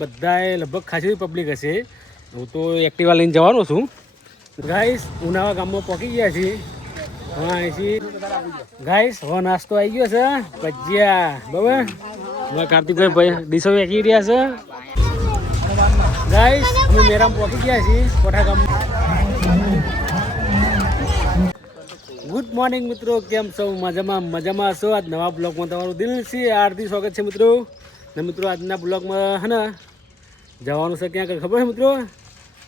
બધાએ લગભગ ખાસી પબ્લિક હશે. હું તો એક્ટિવા લઈને જવાનો છું. ગાઈસ ઉનાવા ગામમાં પહોંચી ગયા છીએ. હા અહીંથી ગાઈસ હવે નાસ્તો આવી ગયો છે. ભજીયા બરાબર કાર્તિકભાઈ ભાઈ ડીશો વેચી રહ્યા છે. ગાઈસ અમે મેરામ પહોંચી ગયા છીએ કોઠા ગામ. ગુડ મોર્નિંગ મિત્રો, કેમ છો? મજામાં છો? આજ નવા બ્લોગમાં તમારું દિલથી હાર્દિક સ્વાગત છે મિત્રો. ને મિત્રો આજના બ્લોગમાં હે ને જવાનું છે ક્યાં ખબર છે મિત્રો?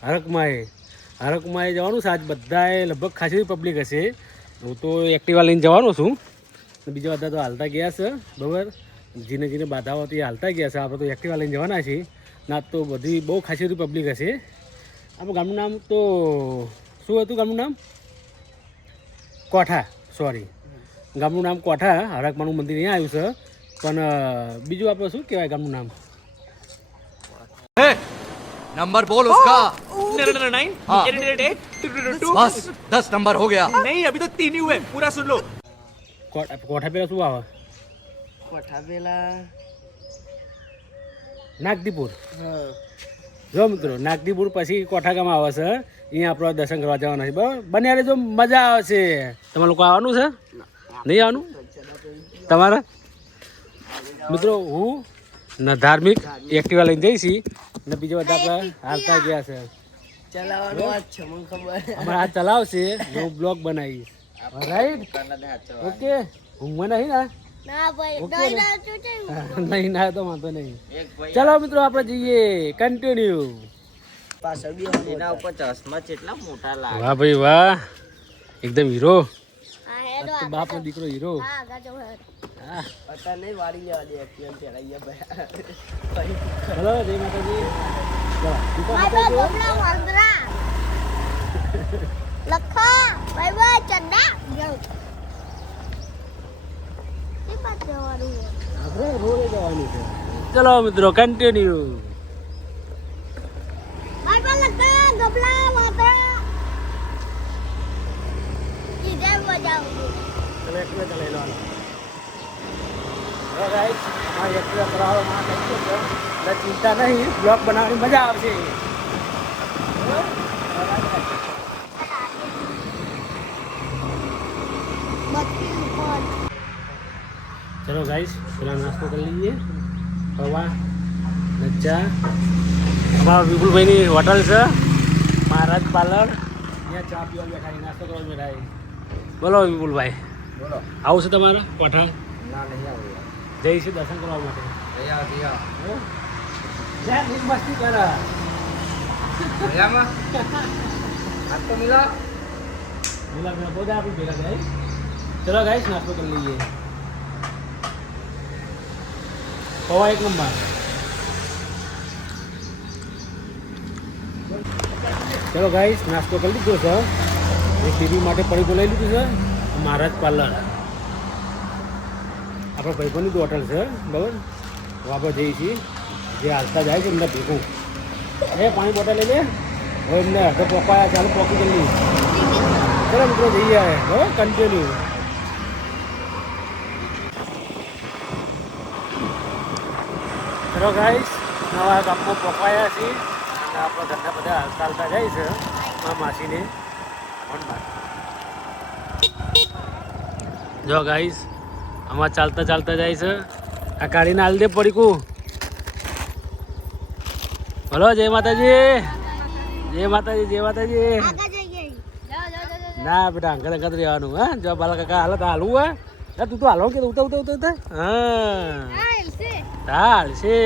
હરકમાએ જવાનું છે. આજ બધાએ લગભગ ખાસી પબ્લિક હશે. હું તો એક્ટિવા લઈને જવાનો છું. બીજા બધા તો હાલતા ગયા છે બરાબર. જેને બાધાઓ હતી હાલતા ગયા છે. આપણે તો એક્ટિવા લઈને જવાના છીએ. ના તો બધી બહુ ખાસી પબ્લિક હશે. આપણું ગામનું નામ તો શું હતું? ગામનું નામ કોઠા. સોરી, ગામનું નામ કોઠા. હરકમાનું મંદિર અહીંયા આવ્યું છે. પણ બીજું આપણે શું કહેવાય ગામનું નામ? नंबर बोल उसका। 9 8 बस 10 नंबर हो गया। नहीं अभी तो 3 ही हुए, पूरा सुन लो। કોઠા પેલા શું આવે? કોઠા પેલા નાગદીપુર. જો મિત્રો નાગદીપુર પછી કોઠા ગામ આવે છે. અહીંયા આપણે દર્શન કરવા જવાના છે બરાબર. બને જો મજા આવે છે. તમારે લોકો આવવાનું છે? નહીં આવવાનું તમારે? મિત્રો હું ધાર્મિક એક્ટિવા લઈને જઈશી ને બીજા બધા આપણે હાલતા ગયા છે. ચલાવવાનું વાત છે મને ખબર. અમારે આ ચલાવશે હું બ્લોગ બનાવીશ. રાઈટ? ઓકે. ઊંઘમાં નહીં ને? ના ભાઈ ઓકે ને? નહીં નહીં ના તો વાંધો નહીં. ચલો મિત્રો આપણે જઈએ. કન્ટિન્યુ. પાછળ બી એના ઉપર ચશ્મા કેટલા મોટા લાગે. વાહ ભાઈ વાહ, એકદમ હીરો. હા હેડો બાપ નો દીકરો હીરો. હા ગાજો હેડ. હા પતા નહીં વાળી લેવા દે એક્ટિવા પેલા ભાઈ. ચલો જય માતાજી. મારા ગોમલા વાંદરા લખા ભાઈ ભાઈ ચંદા જાવ. કે પાછ જવાનું આપણે રોડે જવાનું છે. ચલો મિત્રો કન્ટિન્યુ. ભાઈ ભાઈ લખા ગોમલા વાંદરા ઇધર બજાવ. ચલો એકલા ચલાવી લેવાનું. હવે ગાઈસ અમારી એકલા ચલાવવામાં થઈ ગયો છે. એટલે ચિંતા નહીં, બ્લોગ બનાવવાની મજા આવશે. ચલો ગાઈસ પેલા નાસ્તો કરી લઈએ. પૌવા લચ્છા. અમારા વિપુલભાઈની હોટલ છે મહારાજ પાર્લર. અહીંયા ચા પીવા બેઠા, નાસ્તો કરવા બેઠા. બોલો વિપુલભાઈ, बोलो। આવું છે તમારે કોઠા? ना नहीं आऊंगा। જઈશું દર્શન કરવા માટે. भैया भैया જ્યાં નીક મસ્તી કરે. भैया माँ आपको मिला। મિલા મિલા બધા આપી ભેગા થાય. ચલો ગાઈસ નાસ્તો કરી લઈએ. પૌવા એક નંબર. ચલો ગાઈસ નાસ્તો કરી લીધો છે. એક ટીવી માટે પડીકો લઈ લીધું છે. મહારાજ પાર્લર આપણા ભાઈબંધની હોટલ છે બરાબર. તો આપણે જઈએ છીએ. જે હાલતા જાય છે એમને ભેગું પાણી બોટલ લઈ લે. હવે એમને અડધો પોકાયા ચાલુ પોકી જલ્દી. ચલો મિત્રો જઈએ બરાબર. કન્ટિન્યુ. ચલો ગાઈસ નવા ગામમાં પોકાયા છીએ અને આપણા ઘરના બધા હાલતા હાલતા જાય છે મારા માસીને ફોનમાં. જો ગાઈસ આમાં ચાલતા ચાલતા જાય છે. આ કાઢીને હાલ દે પડીકું. બોલો જય માતાજી. જય માતાજી. જય માતાજી. આગળ જઈએ. જાઓ જાઓ જાઓ. ના બેટા અંગત અંગત રહેવાનું. હા જો બાલા કાકા હાલત હાલવું હા. તું તો હાલો કે ઉતા ઉતા ઉતા ઉતા. હા ચાલ છે.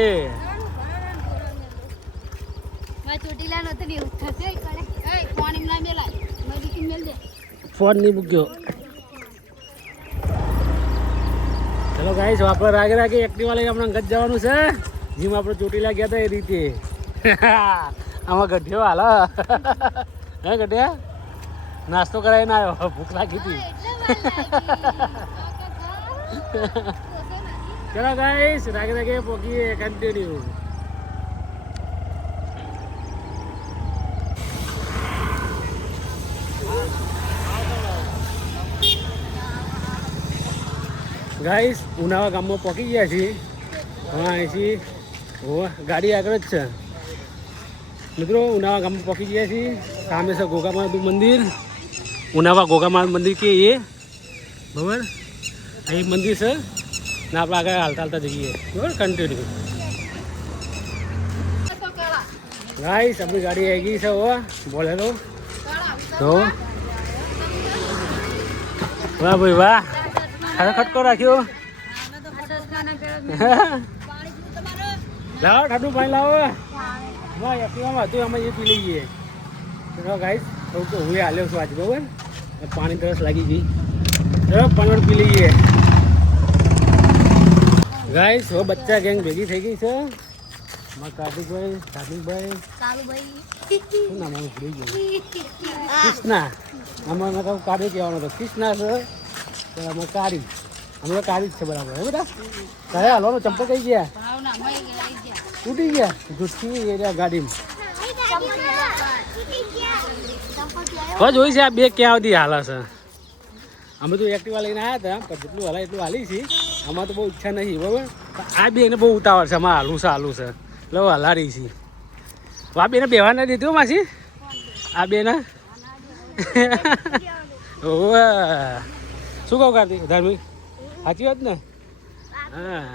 ફોન નહીં મૂક્યો. ચલો ગાઈસ આપણે રાગે રાગે એક્ટિવા લઈને આપણે અંગત જવાનું છે. જેમ આપણે ચોટીલા ગયા હતા એ રીતે. આમાં ગઢિયો હાલ. હે ગઢિયા નાસ્તો કરાવીને આવ્યો. ભૂખ લાગી હતી. ચલો ગાઈસ રાગે રાગે પહોંચીએ. કન્ટિન્યુ. ગાઈસ ઉનાવા ગામમાં પહોંચી ગયા છીએ. હા અહીંથી ગાડી આગળ જ છે મિત્રો. ઉનાવા ગામમાં પહોંચી ગયા છીએ. સામે છે ગોગામાનું મંદિર. ઉનાવા ગોગામાનું મંદિર કે એ બરાબર અહીં મંદિર છે ને આપણે આગળ હાલતા હાલતા જઈએ બરાબર કન્ટિન્યુ. ગાઈસ આપણી ગાડી આવી ગઈ છે બોલેરો. તો વાહ ભાઈ વાહ, ખટકો રાખ્યો. લાવો ઠંડુ પાણી લાવો. હા એક્ટિવામાં હતું અમે એ પી લઈએ. ચલો ગાઈસ થોડુંક તો હું હાલ્યો છું આજે બરાબર. પાણી તરસ લાગી ગઈ. ચલો પાણી પી લઈએ. ગાઈસ હવે બચ્ચા ગેંગ ભેગી થઈ ગઈ છે. કાર્તિકભાઈ શું નામ આનું ભૂલી ગયું? કૃષ્ણા. અમારે કહું કાઢી કહેવાનો હતો. કૃષ્ણા છે તો અમે કાઢી. અમે કાઢી જ છે બરાબર હે બેટા. કયા હાલવાનું ચંપલ કઈ ગયા? તૂટી ગયા જુઠ્ઠી એ ગાડીમાં. હવે જોઈ છે આ બે ક્યાં સુધી હાલે છે. અમે તો એક્ટિવા લઈને આવ્યા હતા પણ જેટલું હલાય એટલું હાલી છે. આમાં તો બહુ ઈચ્છા નહીં બરાબર. આ બેને બહુ ઉતાવળ છે. આમાં હાલું છે એટલે હલાડી છે. આ બેને બેવા ના દીધું માસી આ બેને. શું કહું કાર્તિક ધાર્મિક સાચી વાત ને? હા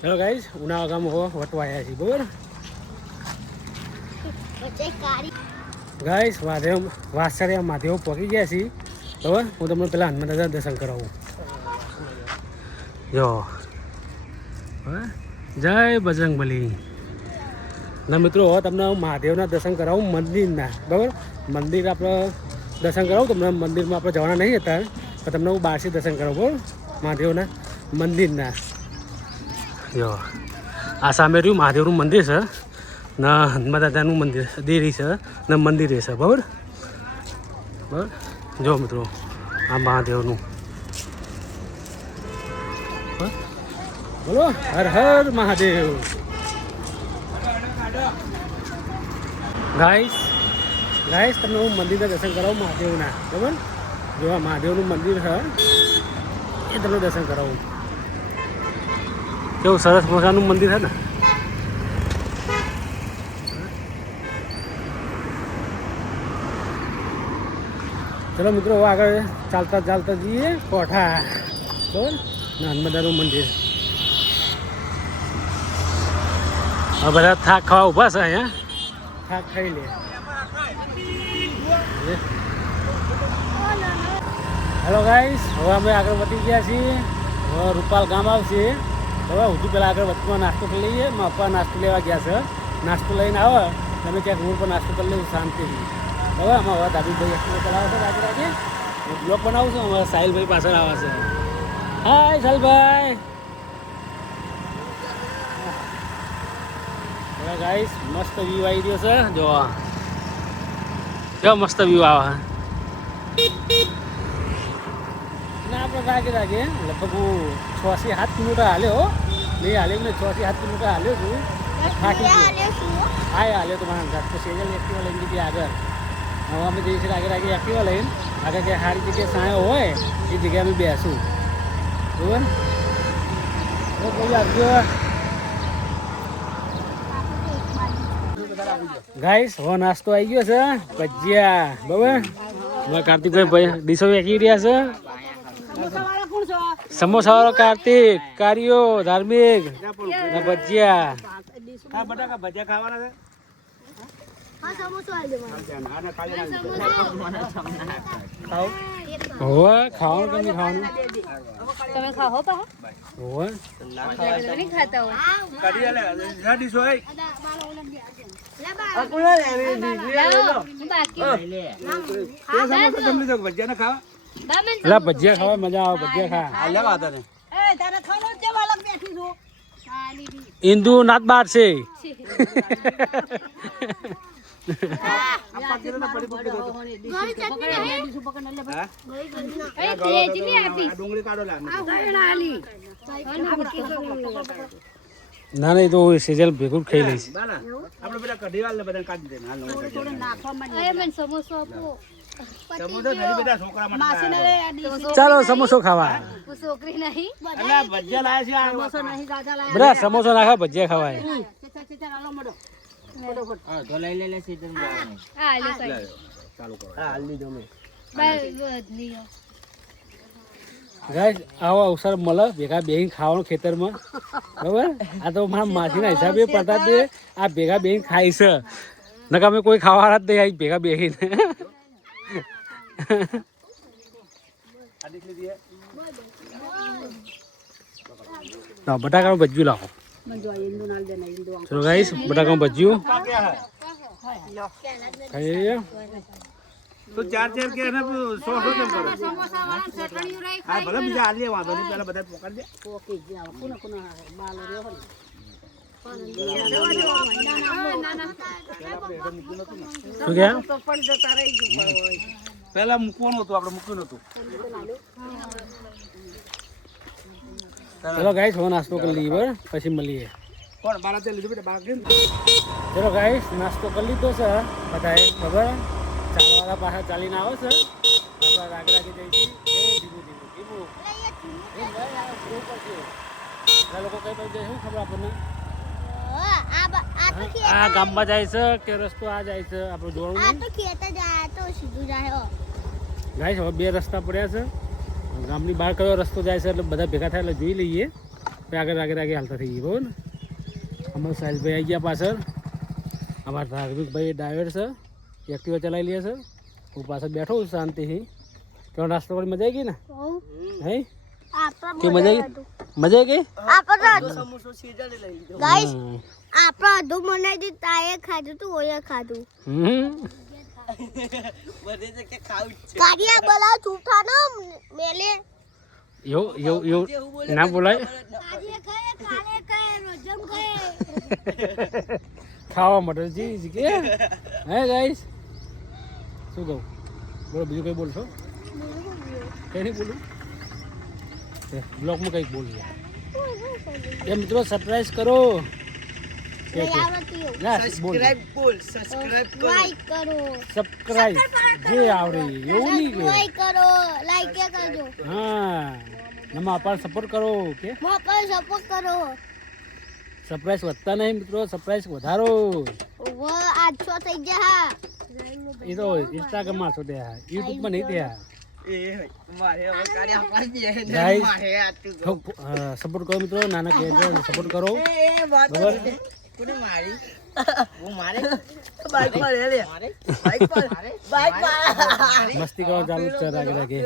ચલો ગાઈસ ઉનાળા ગામ વટવા આવ્યા છીએ બરાબર. ગાઈસ વાસરિયા મહાદેવ પહોંચી ગયા છીએ બરાબર. હું તમને પેલા હનુમાન દાદા દર્શન કરાવું. જો જય બજરંગબલી ના મિત્રો. હવે તમને મહાદેવના દર્શન કરાવું મંદિરના બરાબર. મંદિર આપણે દર્શન કરાવું તમને. મંદિરમાં આપણે જવાના નહીં હતા પણ તમને હું બહારથી દર્શન કરાવું બરાબર મહાદેવના મંદિરના. જો આ સામે રહ્યું મહાદેવનું મંદિર છે ને હનુમાન દાદાનું મંદિર દેરી છે ને મંદિર છે બરાબર. બરાબર જો મિત્રો આ મહાદેવનું. બોલો હર હર મહાદેવ. ગાઈસ તમને હું મંદિરના દર્શન કરાવું મહાદેવના બરાબર. જો આ મહાદેવનું મંદિર છે એ તમને દર્શન કરાવું. કેવું સરસ મજાનું મંદિર છે ને. ચલો મિત્રો આગળ ચાલતા જઈએ કોઠા બરાબર. હનુમાનદાનું મંદિર. હવે બધા થાક ખાવા ઊભા છે અહીંયા. થાક ખાઈ લે. હેલો ગાઈસ હવે અમે આગળ વધી ગયા છીએ. હવે રૂપાલ ગામ આવશે. હવે હું પહેલાં આગળ વચમાં નાસ્તો કરી લઈએ. મારા પપ્પા નાસ્તો લેવા ગયા છે. નાસ્તો લઈને આવે તમે ક્યાંક રોડ પર નાસ્તો કરી લેવું શાંતિથી. હવે આમાં હવે દાદીભાઈ એક્ટિવા ચલાવે છે રાગે બ્લોક બનાવું છું. અમારા સાહિલભાઈ પાછળ આવે છે. હાય સાહિલભાઈ. હવે ગાઈસ મસ્ત વ્યૂ આવી રહ્યો છે. જો કેવો મસ્ત વ્યૂ આવે. ના આપણે રાગે લગભગ હું 6 થી 7 કિલોમીટર હાલ્યો. નહીં હાલ્યો ને 6 થી 7 કિલોમીટર હાલ્યો છું. થાકી ગયો. હા હાલ્યો તો મારા ઘર તો સેજલ એક્ટિવા લઈને ગઈ આગળ. હવે અમે જઈએ છીએ આગળ એક્ટિવા લઈને આગળ જે સારી જગ્યાએ સાયો હોય એ જગ્યાએ અમે બેસું બરાબર. કોઈ આપજો ગાઈસ. હવે નાસ્તો આવી ગયો છે ભજીયા બરાબર. હવે કાર્તિકભાઈ ડીશો વેચી રહ્યા છે. સમોસા વાળો કાર્તિક, કારીઓ, ધાર્મિક ને ભજીયા. ભજીયા ખાવાના છે. ખાવાનું કેમ ખાવાનું તમે ખાઓ પા હોવે નહીં ખાતા હોય ભજીયા ખાવા મજા આવે. ભજીયા ખા હિન્દુ નાત બાર છે. ના નહીં તો સેજલ ભેગું ખાઈ લઈશ. ચાલો સમોસો ખાવા હું છોકરી નહીં બધા સમોસો નાખા ભજીયા ખવાય તો લઈ લે સીધું હા લે કઈ બદલી ગાઈસ આવો અવસર મળે ભેગા બેહીને ખાવાનું ખેતરમાં બરાબર આ તો મારા માસીના હિસાબે પ્રતાપે આ ભેગા બેહીને ખાય છે નકા અમે કોઈ ખાવાના જ નહીં આવી ભેગા બેહીને લાવો બટાકાનું ભજીયું લાવો ચલો ગાઈસ બટાકાનું ભજીયું ખાઈ લઈએ तो चार चार के है ना 100 केम करो हां भले बीजा आ ले वांधो नहीं पहले બધા પકડ દે શું કે પહેલા મૂકવાનું હતું આપણે મૂક્યું નતું ચલો ગાઈસ હવે નાસ્તો કરી લઈએ બરાબર પછી મળીએ કોણ બારા તે લીધું બેટા બાર કેમ ચલો ગાઈસ નાસ્તો કરી લીધો છે બધાએ ખબર ચાલવાળા પાછા ચાલીને આવે છે આપણા રાગરાજી જઈ ધીમું ધીમું લોકો કઈ બાજુ જાય શું ખબર આપણને આ ગામમાં જાય છે કે રસ્તો આ જાય છે આપણે જોવાનું ગાઈસ હવે બે રસ્તા પડ્યા છે ગામની બહાર કયો રસ્તો જાય છે એટલે બધા ભેગા થાય એટલે જોઈ લઈએ પછી આગળ આગળ હાલતા થઈ ગઈ બરાબર ને અમારા સાહેલભાઈ આવી ગયા પાછળ અમારા ધાર્મિકભાઈ ડ્રાઈવર છે એક્ટિવા ચલાવી લે છે હું પાછળ બેઠો છું શાંતિથી તો નાસ્તો કરી મજા આવી ગઈ ને હે કે મજા આવી મજા આવી ગઈ આપણા અધુ મને જે તાએ ખાધું તું ઓય ખાધું કાઢિયા બોલા છૂટા નો મેલે એવું ના બોલાય ખાવા માટે જી કે હે ગાઈસ શું કહું બોલો બીજું કંઈ બોલશો કંઈ નહીં બોલું બ્લોગમાં કંઈક બોલીએ એ મિત્રો સરપ્રાઈઝ કરો સબસ્ક્રાઇબ જે આવડે એવું નહીં કે કરો લાઈક કરજો હા નમા અપાર સપોર્ટ કરો કે મોકલ સપોર્ટ કરો સરપ્રાઈઝ વધતા નહીં મિત્રો સરપ્રાઈઝ વધારો વો 800 થઈ ગયા એ તો ઇન્સ્ટાગ્રામમાં છો ત્યાં યુટ્યુબમાં નહીં ત્યાં સપોર્ટ કરો મિત્રો નાના કે સપોર્ટ કરો બરાબર મસ્તી કરો ચાલુ છે રાગે રાગે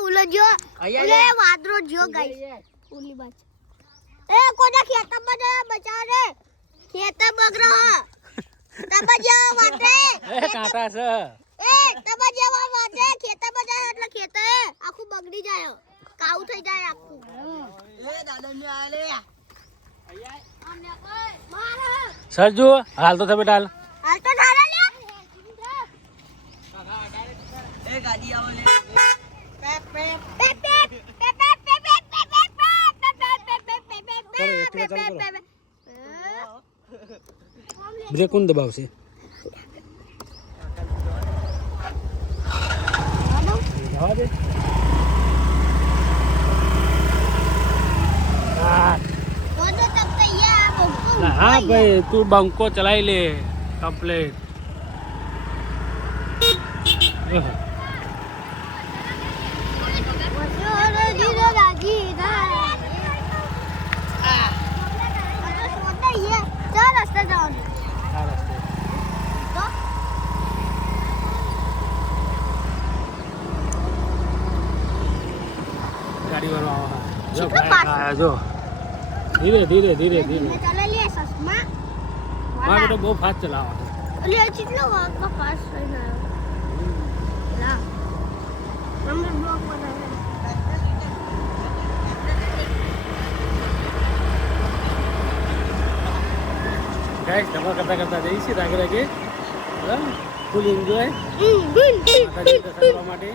ઉલો જો ઉલે વાદરો જો ગાઈ ઉલી બાજ એ કોના ખેતરમાં જા બચાવ રે ખેતર બગરો તબજા વાતે એ કાંટા છે એ તબજા વાતે ખેતરમાં જા એટલે ખેતર આખું બગડી જાય કાઉ થઈ જાય આખું એ દાદાને આ લે આમને કોઈ માર સરજુ હાલ તો તમે ડાલ હાલ તો ધારા લે એ ગાડી આવો લે બ્રેક કોણ દબાવશે જવા દે હા ભાઈ તું બંકો ચલાવી લે કમ્પ્લેટ ગાડી વાળો આવો જો ધીરે ધીરે ધીરે ધીરે હા બેટા બહુ ફાસ્ટ ચલાવો ગાઈસ ધમાલ કરતા કરતા જઈશું રાગે રાગે ફૂલ એન્જોય માટે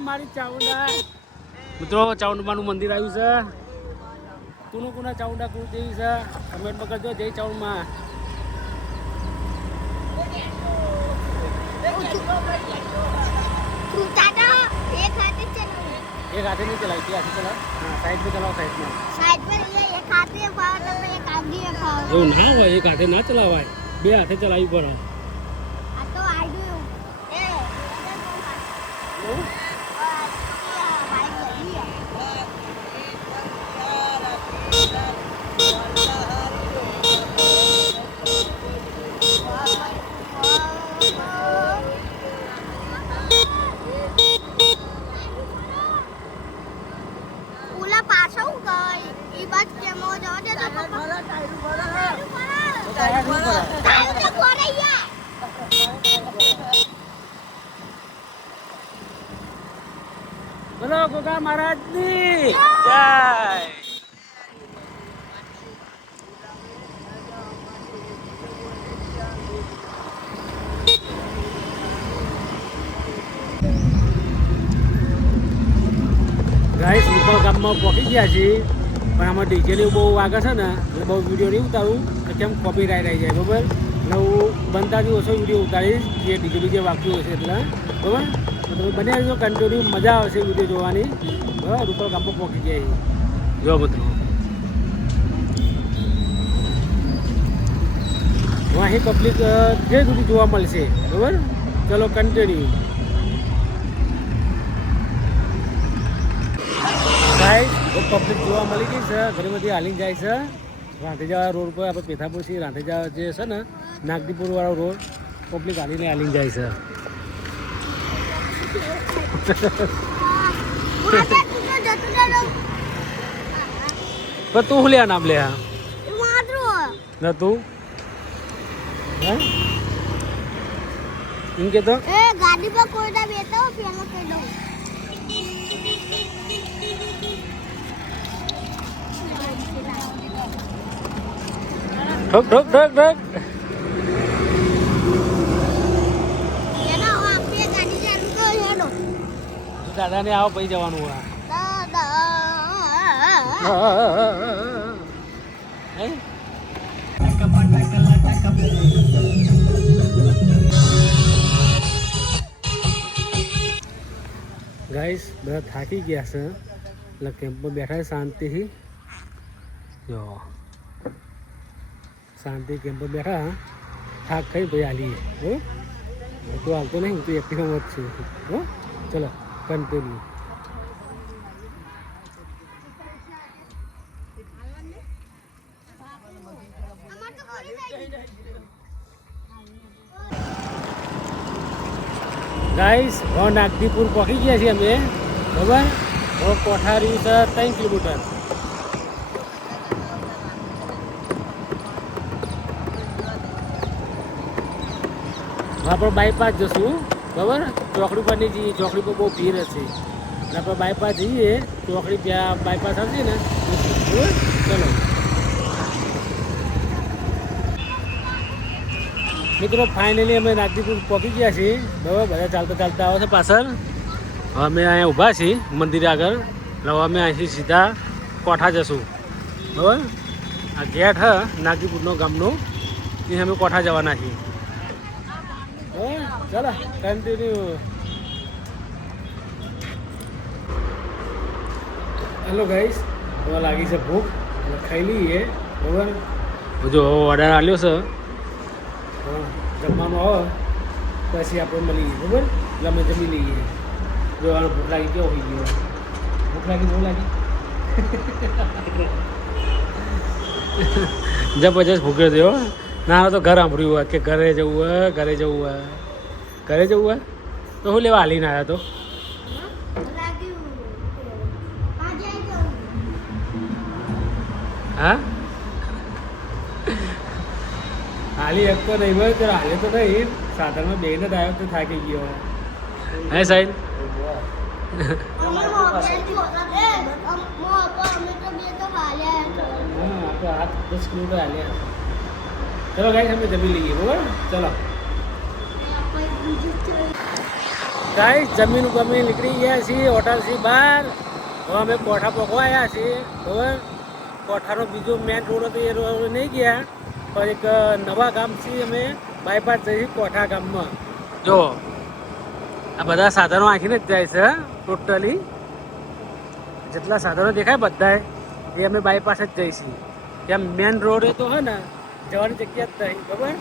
મારી ચાઉંડા મિત્રો ચાઉંડાનું મંદિર આવ્યું છે કુનું કુના ચાઉંડા કુલ જેવી છે કમેન્ટમાં કરજો જય ચાઉંડમાં. દાદા એક હાથે ચલાવો. एक हाथे नहीं चलाई थी, हाथे चलाओ. हाँ साइड में चलाओ, साइड में. સાઈડ પર એક હાથે ફાવો તો એક આંગળી ફાવો. એવું ના હોય, એક હાથે ના ચલાવાય, બે હાથે ચલાવવી પડે. આ તો આડું એ ઓલા પાછળ ગઈ ઈ બાદ કેમો જવા દે તો પપ્પા ટાઈમ તો ખોરે યાર. બોલો ગોગા મહારાજની જય. ગાઈસ ઉપર ગામમાં પહોંચી ગયા છીએ પણ આમાં ડીજે બહુ વાગે છે ને એટલે બહુ વિડીયો નહીં ઉતારું તો કેમ કોપી રાઈટ આવી જાય બરાબર. એટલે હું બનતાથી ઓછો વિડીયો ઉતારીશ જે ડીજે વાગતું હશે એટલે બરાબર. તો તમે બને આવજો, કન્ટિન્યુ મજા આવશે વિડીયો જોવાની બરાબર. ઉપર ગામમાં પહોંચી ગયા છીએ જો મિત્રો. અહીં પબ્લિક જે સુધી જોવા મળશે બરાબર. ચલો કન્ટિન્યુ. ગાઈસ પબ્લિક જોવા મળી ગઈ છે, ઘણી બધી હાલી જાય છે. રાંધેજા રોડ પર આપણે પેથાપુરથી રાંધેજા જે છે ને નાગદીપુર વાળો રોડ પબ્લિક હાલી જાય છે. પણ તું લે નામ લે ના તું હે એમ કે તો એ ગાડી પર કોઈ ના બેઠો પેલો કહી દઉં. ઠોક ઠોક ઠોક ઠોક. એના આપણે ગાડી ચાલુ કરો હેડો. દાદાને આવો પછી જવાનું હોય. દાદા હે? ગાઈસ બધા થાકી ગયા છે એટલે કેમ્પમાં બેઠા છે શાંતિથી. જો શાંતિ કેમ્પમાં બેઠા થાક ખાઈ ભાઈ હાલીએ હો. હું તો હાલતો નહીં, હું તો એક્ટિવામાં જ છું હો. ચલો કન્ટિન્યુ. ગાઈસ હવે નાગદીપુર પહોંચી ગયા છીએ અમે બરાબર. હવે કોઠારી છે 3 કિલોમીટર. આપણે બાયપાસ જશું બરાબર. ચોકડી પર નહીં જઈએ, ચોકડી પર બહુ ભીડ હશે એટલે આપણે બાયપાસ જઈએ. ચોકડી ત્યાં બાયપાસ આવશે ને બરાબર. ચલો મિત્રો ફાઇનલી અમે નાગદીપુર પહોંચી ગયા છીએ બરાબર. બધા ચાલતા ચાલતા આવે છે પાછળ. હવે અમે અહીંયા ઊભા છીએ મંદિર આગળ એટલે હવે અમે અહીંથી સીધા કોઠા જશું બરાબર. આ ગેટ હ નાગદીપુરનો ગામનો, એ અમે કોઠા જવાના છીએ. ચાલો કન્ટિન્યુ. હેલો ગાઈસ, હવે લાગી છે ભૂખ એટલે ખાઈ લઈએ બરાબર. જો ઓર્ડર આવ્યો છે જમવાનું આવે પછી આપણે મળીએ બરાબર. એટલે અમે જમી લઈએ. જો ભૂખ લાગી કેવો થઈ ગયો? ભૂખ લાગી બહુ લાગી જબરજસ્ત ભૂખ્યો થયો. ના તો ઘર સાંભળ્યું હોય કે ઘરે જવું હોય, ઘરે જવું હોય, ઘરે જવું હોય તો હું લેવા હાલીને આવ્યા તો. હા હાલી એક તો નહીં હોય તો હાલે તો નહીં. સાધનમાં બેને જ આવ્યો તો થાકી ગયો હે સાહેબ. આપણે 8-10 કિલોમીટર હાલ્યા. ચલો ગાઈસ અમે જમી લઈએ બરાબર. ચલો ગાઈસ જમીન નીકળી ગયા છીએ હોટલથી બહાર. હવે અમે કોઠા પકવા આવ્યા છીએ બરાબર. કોઠાનો બીજો મેન રોડ હતો એ રોડ નહીં ગયા, પણ એક નવા ગામથી અમે બાયપાસ જઈએ કોઠા ગામમાં. જો આ બધા સાધનો આંખીને જ જાય છે ટોટલી, જેટલા સાધનો દેખાય બધા એ અમે બાયપાસ જ જઈશું. ત્યાં મેન રોડ તો હે ને જવાની જગ્યા જ નહીં, બરાબર?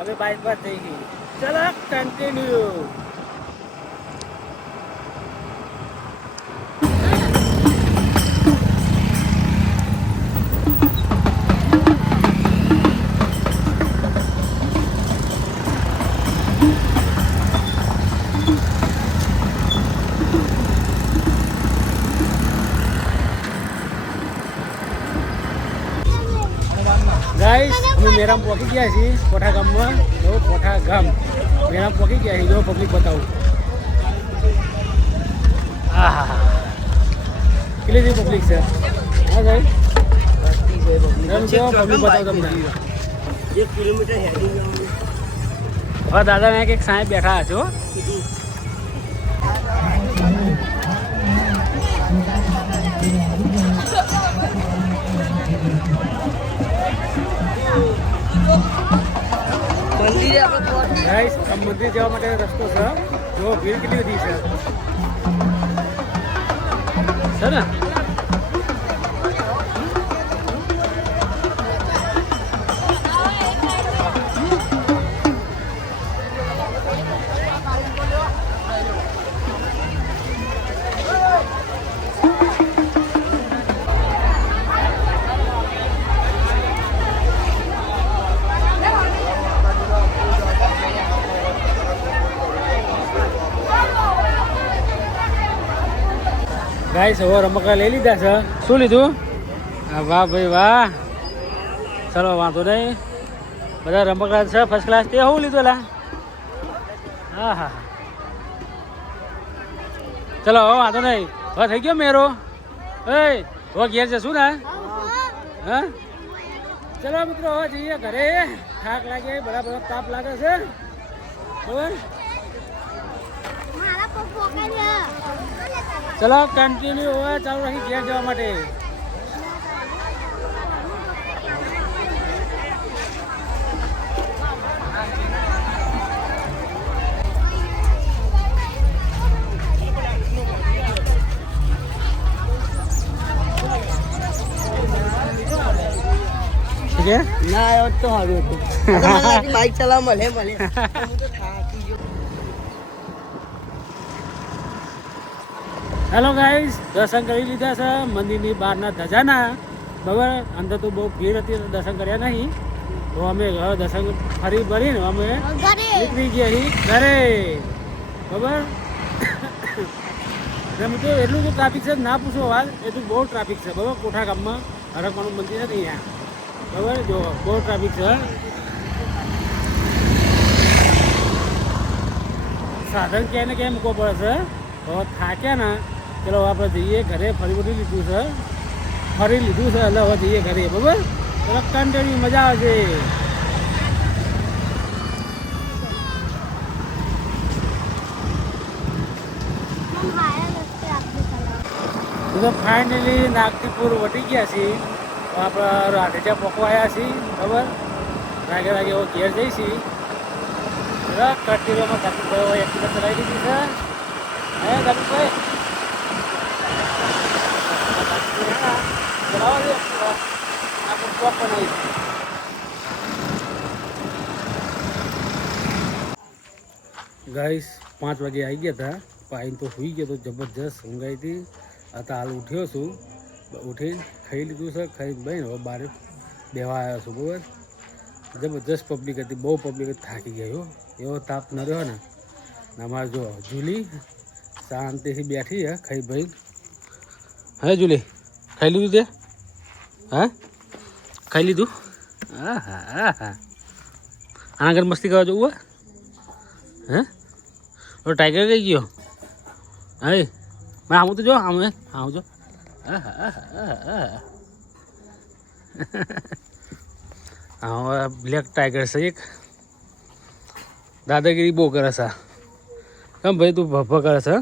અમે બાયપાસ જઈ ગઈ. ચલો કન્ટિન્યુ. ગાઈસ અમે મેરામ પહોંચી ગયા છીએ કોઠા ગામમાં. જો કોઠા ગામ મેરામ પહોંચી ગયા છીએ. જો પબ્લિક બતાવું. હા હા હા, કેટલી જેવી પબ્લિક છે. હા સાહેબ પબ્લિક બતાવું તમને. 1 કિલોમીટર હેડી જવાનું. હવે દાદા ને એક સાહેબ બેઠા છો. ગાઈસ આ મંદિર જવા માટે રસ્તો છે. જો ભીડ કેટલી બધી છે ને. ગાઈસ હવે રમકડા લઈ લીધા છે. શું લીધું? હા વાહ ભાઈ વાહ. ચલો વાંધો નહીં, બધા રમકડા છે ફર્સ્ટ ક્લાસ. તે શું લીધું લા? હા હા ચલો હવે વાંધો નહીં. હવે થઈ ગયો મેરો. એ હવે ઘેર જશું ને? હા ચલો મિત્રો હવે જઈએ ઘરે. થાક લાગે, બધા તાપ લાગે છે, બરાબર? મારા પપ્પા કે ચલો કન્ટિન્યુ હવે ચાલુ રાખી ઘેર જવા માટે. ઠીક છે? ના આવ્યો તો સારું હતું. બાઈક ચલાવવા મળે હું તો થાકી ગયો. હેલો ગાઈસ, દર્શન કરી લીધા છે મંદિરની બહારના ધજાના, બરાબર? અંદર તો બહુ ભીડ હતી, દર્શન કર્યા નહીં. તો અમે હવે દર્શન ફરી ભરીને અમે નીકળી ગયા છીએ ઘરે, બરાબર? મિત્રો એટલું તો ટ્રાફિક છે ના પૂછો વાત, એટલું બહુ ટ્રાફિક છે, બરાબર? કોઠા ગામમાં હરકવાનું મંદિર છે અહીંયા, બરાબર? જો બહુ ટ્રાફિક છે. સાધન ક્યાંય ને ક્યાંય મૂકવો પડે છે. હવે થાક્યા ને, ચલો આપણે જઈએ ઘરે. ફરી બધું લીધું છે, ફરી લીધું છે, એટલે હવે જઈએ ઘરે, બરાબર? ચલો કન્ટિન્યુ, મજા આવશે. તો ફાઇનલી નાગતીપુર વટી ગયા છીએ. આપણે રાધેચા પકવા આવ્યા છીએ, બરાબર? રાગે રાગે હવે ઘેર જઈશી. કન્ટિન્યુમાં દાકુભાઈ એક્ટિવા ચલાવી દીધી છે. હે દાકુભાઈ ચલાવવા દે, આપણે ચોક બનાવી. ગાઈસ 5 વાગે આવી ગયા હતા. પાઈને તો સુઈ ગયો તો જબરજસ્ત ઊંઘાઈ હતી. અત્યારે હાલ ઉઠ્યો છું, ઉઠીને ખાઈ લીધું છે. ખાઈને ભાઈ હવે બહાર બેવા આવ્યો છું, બરાબર? જબરજસ્ત પબ્લિક હતી, બહુ પબ્લિક થાકી ગયો. એવો તાપ ન રહ્યો ને. અમારે જો જુલી શાંતિથી બેઠી હે ખાઈ ભાઈ. હે જુલી, ખાઈ લીધું તે? હા ખાઈ લીધું? હા હા હા હા. આના ઘર મસ્તી કરવા જવું હે? તો ટાઈગર કઈ ગયો? હા મેં આવું તો જો આવું આવું જો. હા હા હા હા બ્લેક ટાઈગર છે એક. દાદાગીરી બહુ કરે છે. કેમ ભાઈ તું ભભ કરે છે?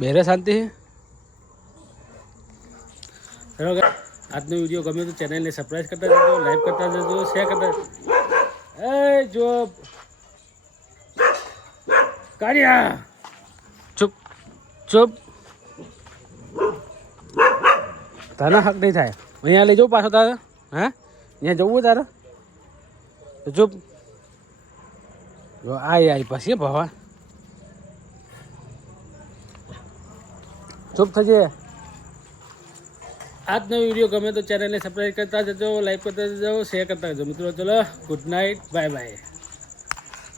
બેરે શાંતિ આજનો વિડીયો ગમ્યો તો ચેનલને સબસ્ક્રાઈબ કરતા જજો, લાઈક કરતા જજો, શેર કરતા. એ જો કાઢ્યા ચૂપ ચૂપ, તારા હક નહીં થાય. અહીંયા લઈ જાઉં પાછો તારે? હા, અહીંયા જવું તારે તો ચૂપ. જો આઈ પછી ભવા ચૂપ થજે. આજનો વિડીયો ગમે તો ચેનલને સબસ્ક્રાઈબ કરતા જજો, લાઈક કરતા જજો, શેર કરતા જજો મિત્રો. ચલો ગુડ નાઇટ, બાય બાય.